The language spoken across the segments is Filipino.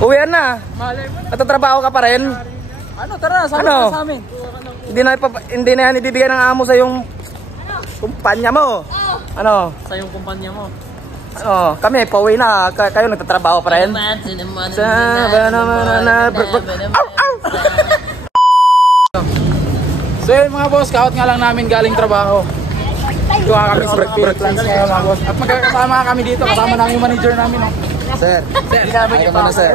Uwian na. Natatrabaho ka pa rin? Ano, tara, sama ka sa amin. Hindi na yan ibibigay ng amo sa yung kumpanya mo. Ano? Sa yung kumpanya mo. Ano, kami, pauwi na. Kayo nagtatrabaho pa rin? So yun mga boss, kahit nga lang namin galing trabaho. Kuha kami sa plans ngayon mga boss. At magkakasama kami dito, kasama namin yung manager namin. Oh. Sir, ay naman na sir.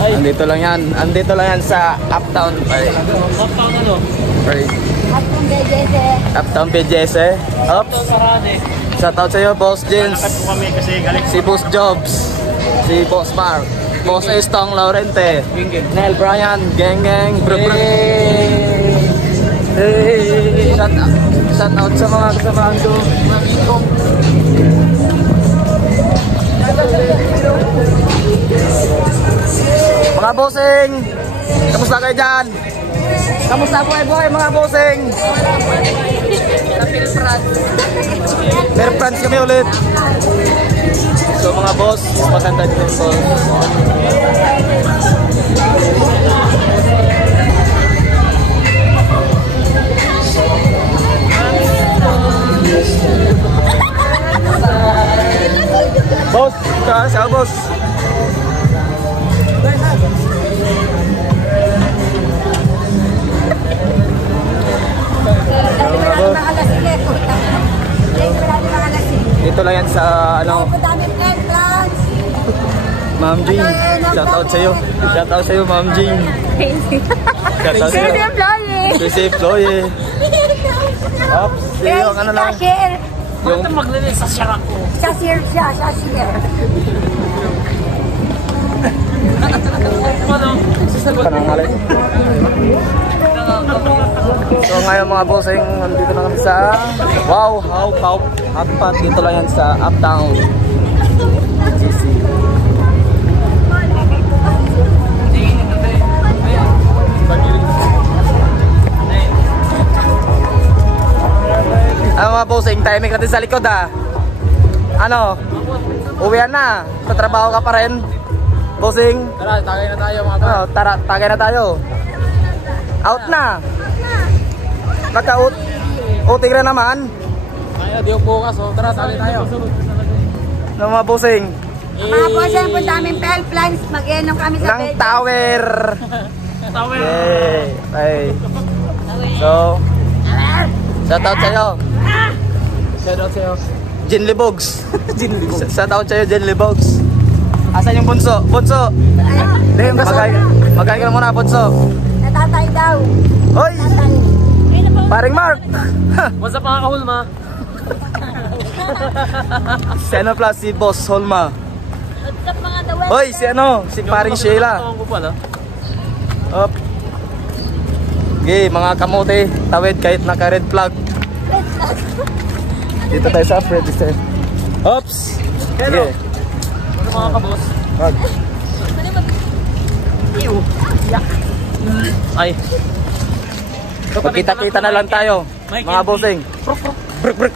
Andito lang yan sa Uptown. Uptown ano? Uptown PJS. Oops. Shoutout sa'yo, Boss Jens. Si Boss Jobs. Si Boss Mark. Boss Estong Laurente. Nel Brian. Geng. Shoutout sa mga kasamahan ko. Mga bossing, kamusta kayo dyan? Kamusta buhay mga bossing? Air France kami ulit. So mga boss, maganda din po. Boss, siya boss. Dito lang yan sa ano, Ma'am Jean. Shoutout sa'yo. Shoutout sa'yo, Ma'am Jean. Shoutout sa'yo. Si Employee. Ops, yung ano lang. Yung maglinis sa share ako. Share siya. So ngayon mga bossing, nandito na kami sa Hotpot. Dito lang yan sa Uptown GC. Ano mga bossing, timing natin sa likod Ano? Uwian na. Tatrabaho ka pa rin? Bossing? Tara, tagay na tayo mga ano, tagay na tayo. Out na. Naka-out. Outing na naman. Kaya, di yung bukas. Tara, tagay tayo. Ano mga bossing? Mga bossing, punta aming Pel Plans. Mag-inom kami sa ng tower. Tower. Okay. So, shoutout sa'yo. Shoutout sa'yo. Jen Libogs. Shoutout sa'yo, Jen Libogs. Asan yung bunso? Bunso! Magkain ka muna, bunso. Natatay daw. Hoy! Paring Mark! What's up mga kahulma? Si ano plus, si Boss Holma. What's up mga dawet? Hoy, si ano? Si paring Sheila. Up. Okay, mga kamote, tawid kahit naka-red flag. Dito tayo sa register. Oops! Hello! Ano mga kabos? Ay! Magkita-kita na lang tayo, mga bossing. Bruk.